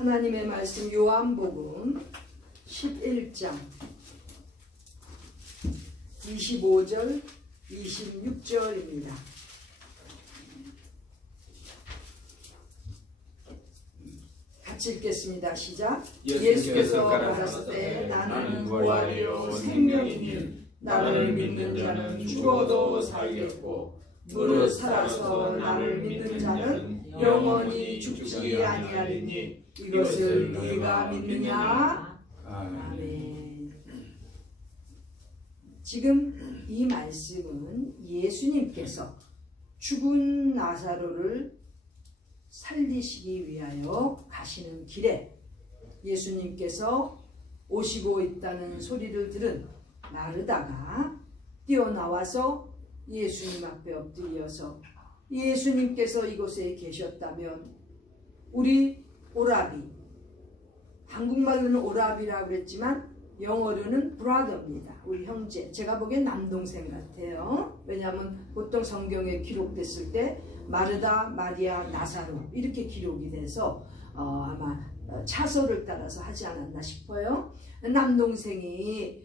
하나님의 말씀 요한복음 11장 25절 26절입니다. 같이 읽겠습니다. 시작. 예수께서 가라사대 때 나는 부활이요 생명이니 나를 믿는 자는 죽어도 살겠고 무릇 살아서 나를 믿는 자는 영원히 죽지 아니하리니 이것을 네가 믿느냐? 아멘. 지금 이 말씀은 예수님께서 죽은 나사로를 살리시기 위하여 가시는 길에 예수님께서 오시고 있다는 소리를 들은 마르다가 뛰어나와서 예수님 앞에 엎드려서 예수님께서 이곳에 계셨다면 우리 오라비, 한국말로는 오라비라고 그랬지만 영어로는 브라더입니다. 우리 형제. 제가 보기엔 남동생 같아요. 왜냐하면 보통 성경에 기록됐을 때 마르다, 마리아, 나사로 이렇게 기록이 돼서 아마 차서를 따라서 하지 않았나 싶어요. 남동생이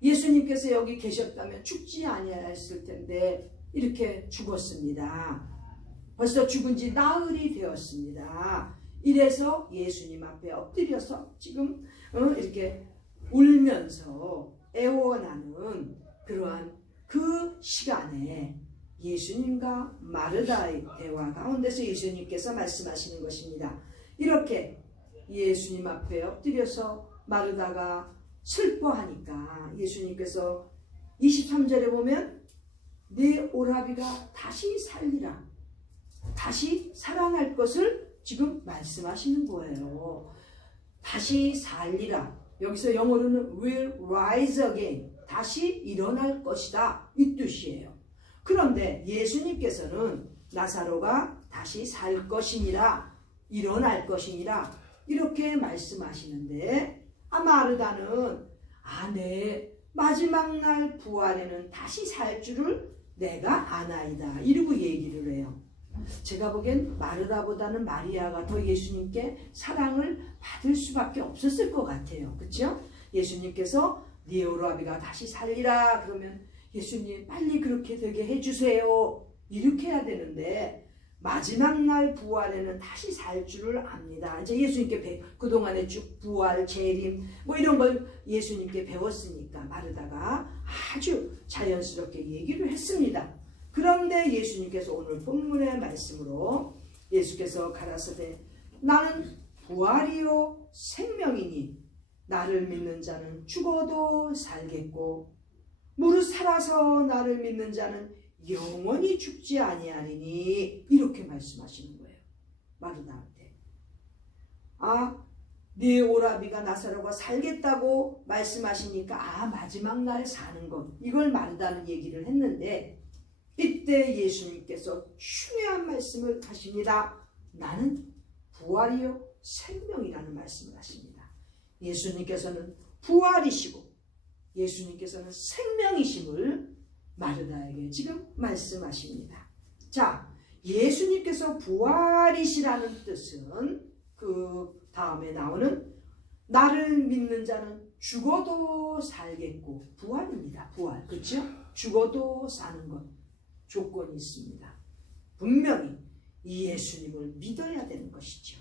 예수님께서 여기 계셨다면 죽지 아니하였을 텐데 이렇게 죽었습니다. 벌써 죽은 지 나흘이 되었습니다. 이래서 예수님 앞에 엎드려서 지금 이렇게 울면서 애원하는 그러한 그 시간에 예수님과 마르다의 대화 가운데서 예수님께서 말씀하시는 것입니다. 이렇게 예수님 앞에 엎드려서 마르다가 슬퍼하니까 예수님께서 23절에 보면 내 오라비가 다시 살리라, 다시 살아날 것을 지금 말씀하시는 거예요. 다시 살리라. 여기서 영어로는 will rise again, 다시 일어날 것이다 이 뜻이에요. 그런데 예수님께서는 나사로가 다시 살 것이니라, 일어날 것이니라 이렇게 말씀하시는데 마르다는 내 마지막 날 부활에는 다시 살 줄을 내가 아나이다 이러고 얘기를 해요. 제가 보기엔 마르다보다는 마리아가 더 예수님께 사랑을 받을 수밖에 없었을 것 같아요. 그렇죠? 예수님께서 네 오라비가 다시 살리라 그러면 예수님 빨리 그렇게 되게 해주세요 이렇게 해야 되는데 마지막 날 부활에는 다시 살 줄을 압니다. 이제 예수님께 그동안에 쭉 부활, 재림 뭐 이런 걸 예수님께 배웠으니까 마르다가 아주 자연스럽게 얘기를 했습니다. 그런데 예수님께서 오늘 본문의 말씀으로 예수께서 가라사대 나는 부활이요 생명이니 나를 믿는 자는 죽어도 살겠고 무릇 살아서 나를 믿는 자는 영원히 죽지 아니하리니 이렇게 말씀하시는 거예요. 마르다한테. 네 오라비가 나사로가 살겠다고 말씀하시니까 마지막 날 사는 것 이걸 마르다는 얘기를 했는데 이때 예수님께서 중요한 말씀을 하십니다. 나는 부활이요 생명이라는 말씀을 하십니다. 예수님께서는 부활이시고 예수님께서는 생명이심을 마르다에게 지금 말씀하십니다. 자, 예수님께서 부활이시라는 뜻은 그 다음에 나오는 나를 믿는 자는 죽어도 살겠고 부활입니다. 부활. 그렇죠? 죽어도 사는 것. 조건이 있습니다. 분명히 이 예수님을 믿어야 되는 것이죠.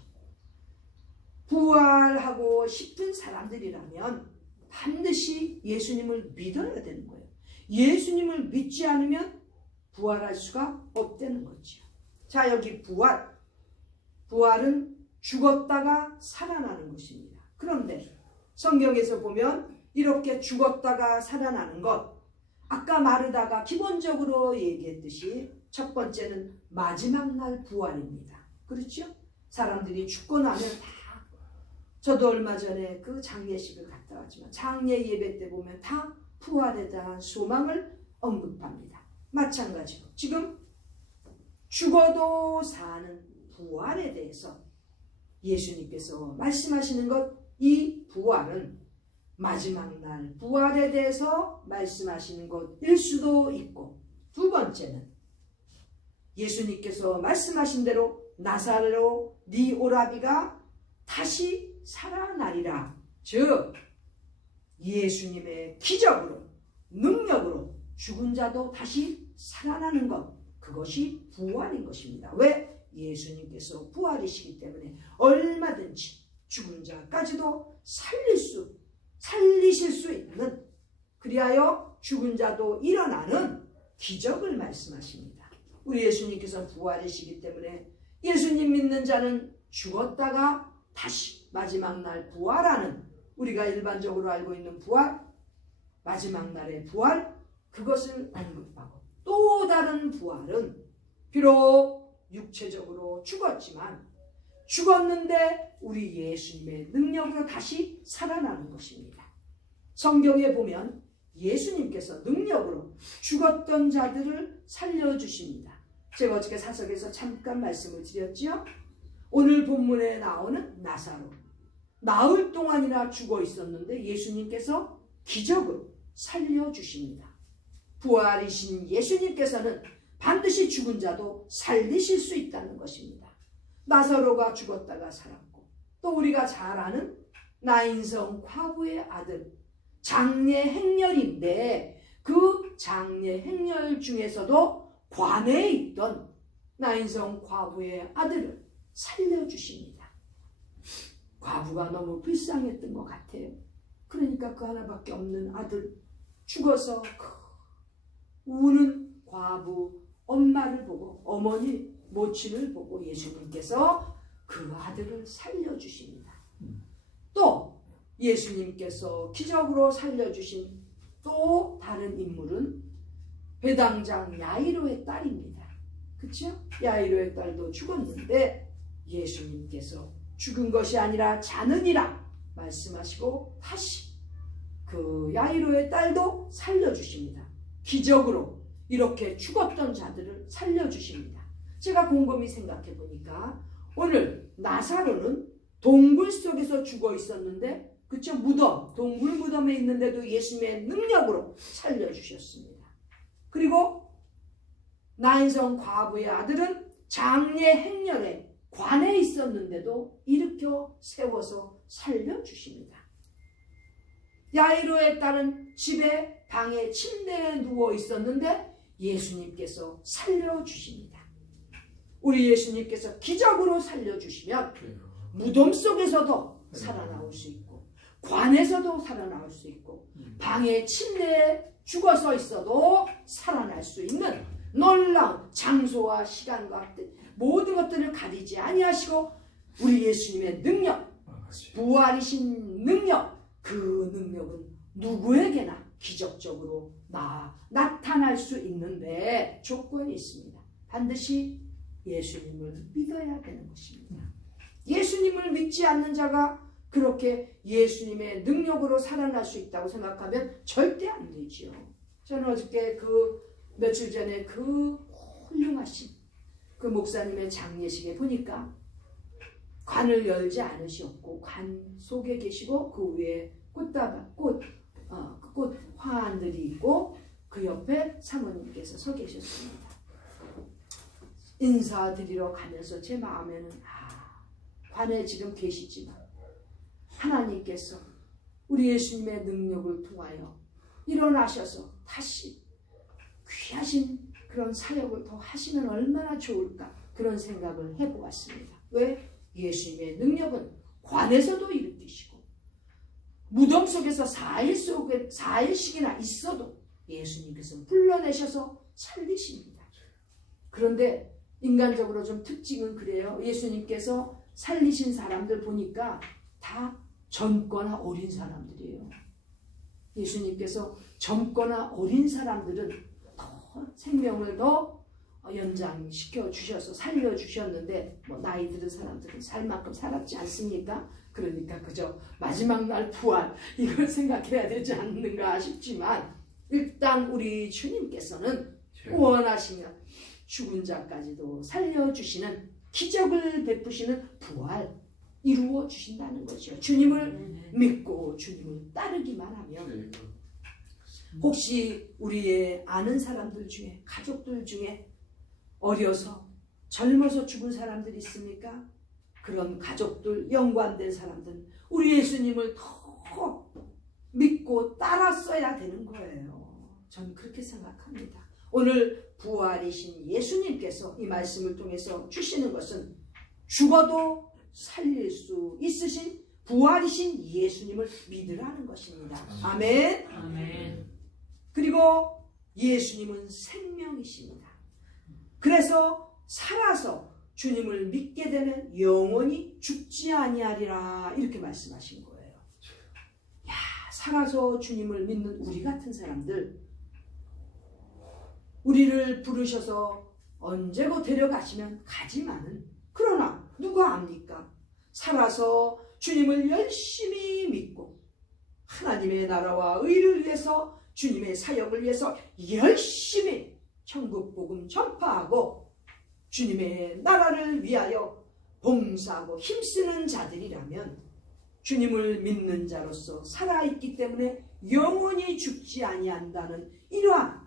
부활하고 싶은 사람들이라면 반드시 예수님을 믿어야 되는 거예요. 예수님을 믿지 않으면 부활할 수가 없다는 거죠. 자, 여기 부활. 부활은 죽었다가 살아나는 것입니다. 그런데 성경에서 보면 이렇게 죽었다가 살아나는 것 아까 마르다가 기본적으로 얘기했듯이 첫 번째는 마지막 날 부활입니다. 그렇죠? 사람들이 죽고 나면 다 저도 얼마 전에 그 장례식을 갔다 왔지만 장례 예배 때 보면 다 부활에 대한 소망을 언급합니다. 마찬가지로 지금 죽어도 사는 부활에 대해서 예수님께서 말씀하시는 것, 이 부활은 마지막 날 부활에 대해서 말씀하시는 것일 수도 있고, 두 번째는 예수님께서 말씀하신 대로 나사로 네 오라비가 다시 살아나리라. 즉 예수님의 기적으로 능력으로 죽은 자도 다시 살아나는 것, 그것이 부활인 것입니다. 왜? 예수님께서 부활이시기 때문에 얼마든지 죽은 자까지도 살리실 수 있는, 그리하여 죽은 자도 일어나는 기적을 말씀하십니다. 우리 예수님께서 부활이시기 때문에 예수님 믿는 자는 죽었다가 다시 마지막 날 부활하는, 우리가 일반적으로 알고 있는 부활, 마지막 날의 부활, 그것을 언급하고, 또 다른 부활은 비록 육체적으로 죽었지만 죽었는데 우리 예수님의 능력으로 다시 살아나는 것입니다. 성경에 보면 예수님께서 능력으로 죽었던 자들을 살려주십니다. 제가 어저께 사석에서 잠깐 말씀을 드렸죠. 오늘 본문에 나오는 나사로, 나흘 동안이나 죽어 있었는데 예수님께서 기적으로 살려주십니다. 부활이신 예수님께서는 반드시 죽은 자도 살리실 수 있다는 것입니다. 나사로가 죽었다가 살았고, 또 우리가 잘 아는 나인성 과부의 아들 장례 행렬인데, 그 장례 행렬 중에서도 관에 있던 나인성 과부의 아들을 살려주십니다. 과부가 너무 불쌍했던 것 같아요. 그러니까 그 하나밖에 없는 아들 죽어서 우는 과부 엄마를 보고, 어머니 모친을 보고 예수님께서 그 아들을 살려주십니다. 또 예수님께서 기적으로 살려주신 또 다른 인물은 회당장 야이로의 딸입니다. 그렇죠? 야이로의 딸도 죽었는데 예수님께서 죽은 것이 아니라 자느니라 말씀하시고 다시 그 야이로의 딸도 살려주십니다. 기적으로 이렇게 죽었던 자들을 살려주십니다. 제가 곰곰이 생각해 보니까 오늘 나사로는 동굴 속에서 죽어 있었는데, 그쵸? 동굴 무덤에 있는데도 예수님의 능력으로 살려주셨습니다. 그리고 나인성 과부의 아들은 장례 행렬에 관에 있었는데도 일으켜 세워서 살려주십니다. 야이로의 딸은 집에 방에 침대에 누워 있었는데 예수님께서 살려주십니다. 우리 예수님께서 기적으로 살려주시면 무덤 속에서도 살아나올 수 있고, 관에서도 살아나올 수 있고, 방에 침대에 죽어서 있어도 살아날 수 있는 놀라운 장소와 시간과 모든 것들을 가리지 아니하시고, 우리 예수님의 능력, 부활이신 능력, 그 능력은 누구에게나 기적적으로 나타날 수 있는데 조건이 있습니다. 반드시 예수님을 믿어야 되는 것입니다. 예수님을 믿지 않는 자가 그렇게 예수님의 능력으로 살아날 수 있다고 생각하면 절대 안 되지요. 저는 어저께 며칠 전에 그 훌륭하신 그 목사님의 장례식에 보니까 관을 열지 않으셨고 관 속에 계시고 그 위에 꽃 화환들이 있고 그 옆에 사모님께서 서 계셨습니다. 인사드리러 가면서 제 마음에는 관에 지금 계시지만 하나님께서 우리 예수님의 능력을 통하여 일어나셔서 다시 귀하신 그런 사역을 더 하시면 얼마나 좋을까, 그런 생각을 해보았습니다. 왜? 예수님의 능력은 관에서도 일으키시고 무덤 속에서 4일씩이나 있어도 예수님께서 불러내셔서 살리십니다. 그런데 인간적으로 좀 특징은 그래요. 예수님께서 살리신 사람들 보니까 다 젊거나 어린 사람들이에요. 예수님께서 젊거나 어린 사람들은 더 생명을 더 연장시켜 주셔서 살려주셨는데, 나이 들은 사람들은 살 만큼 살았지 않습니까? 그러니까 그저 마지막 날 부활 이걸 생각해야 되지 않는가 싶지만, 일단 우리 주님께서는 원하시면 죽은 자까지도 살려주시는, 기적을 베푸시는 부활 이루어 주신다는 거죠. 주님을 믿고 주님을 따르기만 하면. 혹시 우리의 아는 사람들 중에, 가족들 중에 어려서 젊어서 죽은 사람들이 있습니까? 그런 가족들, 연관된 사람들은 우리 예수님을 더 믿고 따랐어야 되는 거예요. 저는 그렇게 생각합니다. 오늘 부활이신 예수님께서 이 말씀을 통해서 주시는 것은 죽어도 살릴 수 있으신 부활이신 예수님을 믿으라는 것입니다. 아멘. 아멘. 그리고 예수님은 생명이십니다. 그래서 살아서 주님을 믿게 되면 영원히 죽지 아니하리라 이렇게 말씀하신 거예요. 야, 살아서 주님을 믿는 우리 같은 사람들, 우리를 부르셔서 언제고 데려가시면 가지만은, 그러나 누가 압니까? 살아서 주님을 열심히 믿고 하나님의 나라와 의를 위해서, 주님의 사역을 위해서 열심히 천국 복음 전파하고 주님의 나라를 위하여 봉사하고 힘쓰는 자들이라면 주님을 믿는 자로서 살아있기 때문에 영원히 죽지 아니한다는 이러한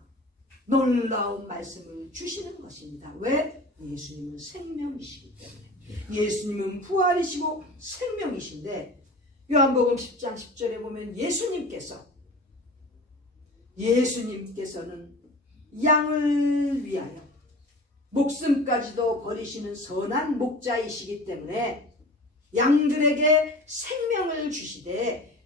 놀라운 말씀을 주시는 것입니다. 왜? 예수님은 생명이시기 때문에. 예수님은 부활이시고 생명이신데, 요한복음 10장 10절에 보면 예수님께서는 양을 위하여 목숨까지도 버리시는 선한 목자이시기 때문에 양들에게 생명을 주시되,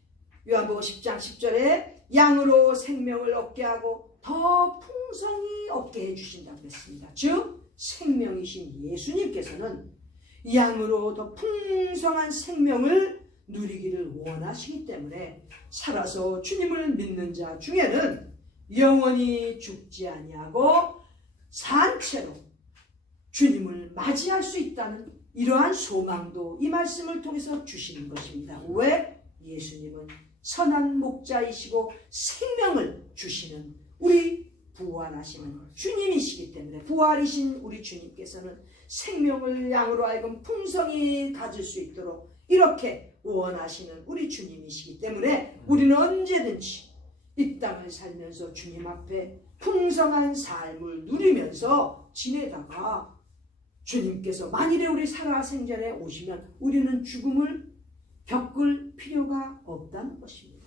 요한복음 10장 10절에 양으로 생명을 얻게 하고 더 풍성히 얻게 해주신다고 했습니다. 즉 생명이신 예수님께서는 양으로 더 풍성한 생명을 누리기를 원하시기 때문에 살아서 주님을 믿는 자 중에는 영원히 죽지 아니하고 산채로 주님을 맞이할 수 있다는 이러한 소망도 이 말씀을 통해서 주시는 것입니다. 왜? 예수님은 선한 목자이시고 생명을 주시는 우리 부활하시는 주님이시기 때문에, 부활이신 우리 주님께서는 생명을 양으로 하여금 풍성히 가질 수 있도록 이렇게 원하시는 우리 주님이시기 때문에 우리는 언제든지 이 땅을 살면서 주님 앞에 풍성한 삶을 누리면서 지내다가 주님께서 만일에 우리 살아생전에 오시면 우리는 죽음을 겪을 필요가 없다는 것입니다.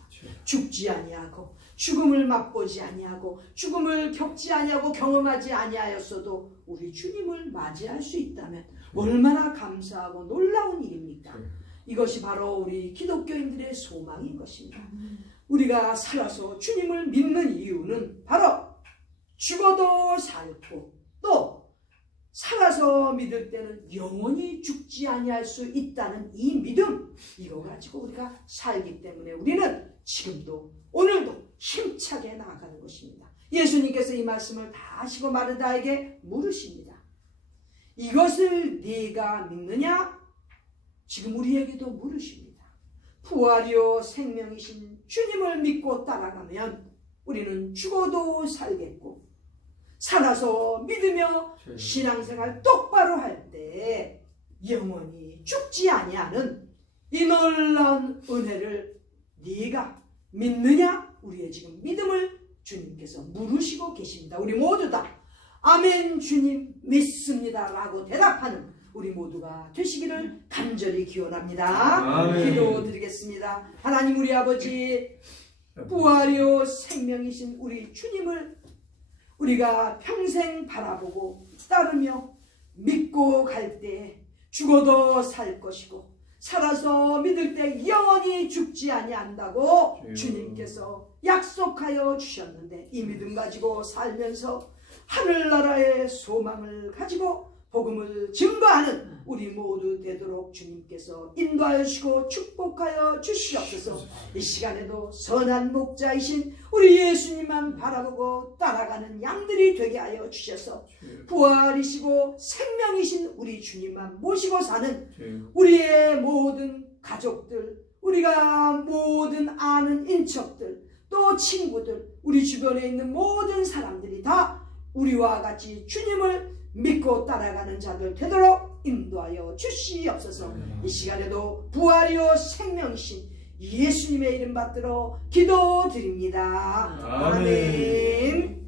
죽지 아니하고 죽음을 맛보지 아니하고 죽음을 겪지 아니하고 경험하지 아니하였어도 우리 주님을 맞이할 수 있다면 얼마나 감사하고 놀라운 일입니까? 이것이 바로 우리 기독교인들의 소망인 것입니다. 우리가 살아서 주님을 믿는 이유는 바로 죽어도 살고 또 살아서 믿을 때는 영원히 죽지 아니할 수 있다는 이 믿음, 이거 가지고 우리가 살기 때문에 우리는 지금도 오늘도 힘차게 나아가는 것입니다. 예수님께서 이 말씀을 다 하시고 마르다에게 물으십니다. 이것을 네가 믿느냐? 지금 우리에게도 물으십니다. 부활이요 생명이신 주님을 믿고 따라가면 우리는 죽어도 살겠고 살아서 믿으며 신앙생활 똑바로 할 때 영원히 죽지 아니하는 이 놀라운 은혜를 네가 믿느냐? 우리의 지금 믿음을 주님께서 물으시고 계십니다. 우리 모두 다 아멘 주님 믿습니다 라고 대답하는 우리 모두가 되시기를 간절히 기원합니다. 아멘. 기도드리겠습니다. 하나님 우리 아버지, 부활이요 생명이신 우리 주님을 우리가 평생 바라보고 따르며 믿고 갈 때 죽어도 살 것이고 살아서 믿을 때 영원히 죽지 아니한다고 주님께서 약속하여 주셨는데, 이 믿음 가지고 살면서 하늘나라의 소망을 가지고 복음을 증거하는 우리 모두 되도록 주님께서 인도하여 주시고 축복하여 주시옵소서. 이 시간에도 선한 목자이신 우리 예수님만 바라보고 따라가는 양들이 되게 하여 주셔서 부활이시고 생명이신 우리 주님만 모시고 사는 우리의 모든 가족들, 우리가 모든 아는 인척들, 또 친구들, 우리 주변에 있는 모든 사람들이 다 우리와 같이 주님을 믿고 따라가는 자들 되도록 인도하여 주시옵소서. 이 시간에도 부활이요 생명이신 예수님의 이름 받들어 기도드립니다. 아멘.